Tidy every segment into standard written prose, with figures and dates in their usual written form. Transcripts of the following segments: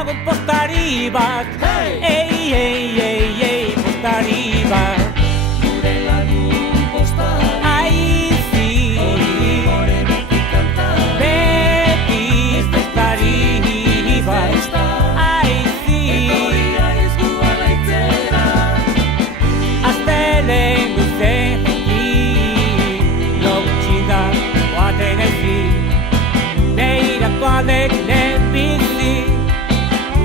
lagun postari bat. Ei, ei, ei, ei, postari bat. Gure lagun postari. Aizi, Hori beti kanta. beti postari bat. Aizi, Etorria ez gu alaitzera. astelen guzen jeki, lotxinda joaten ezi. Beiratuadek lehen bizi,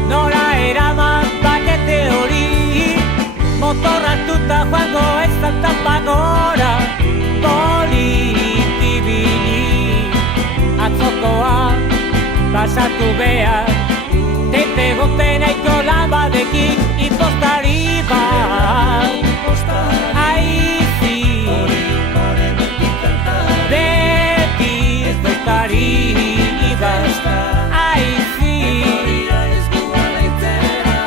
nora eraman pakete hori. Motorratuta joango ez altapagora, politibili. Atzokoa pasatu behar, tete goten aiko lan badekin, impostari bat. Aizi, Hori beti kanta. beti impostari bat. Aizi, Etorria ez gu alaitzera.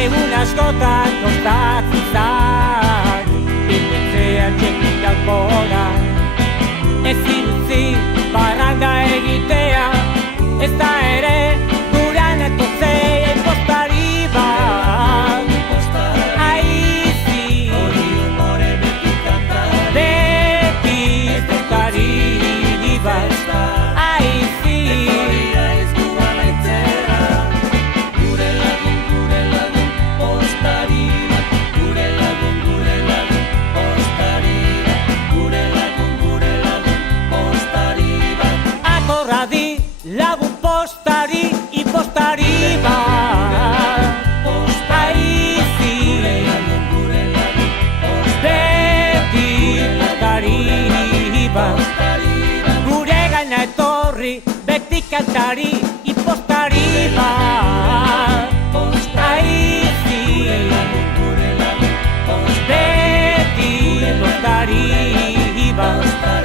egun askotan kostatzen zan, ipetzean txekin kanpora. Ezin utzi barranda egitea, ez da ere guran etotzea impostari bat. Aizi, Hori beti kanta. beti impostari bat. Aizi, Etorria ez gu alaitzera. Gure lagun postari bat. Gure lagun postari bat. Gure lagun postari bat. akorradi lagun postari, impostari bat. Aizi, Gure lagun beti impostari bat. postari bat. Gure gaina etorri, beti kantari, impostari bat. Aizi, Gure lagun beti impostari bat.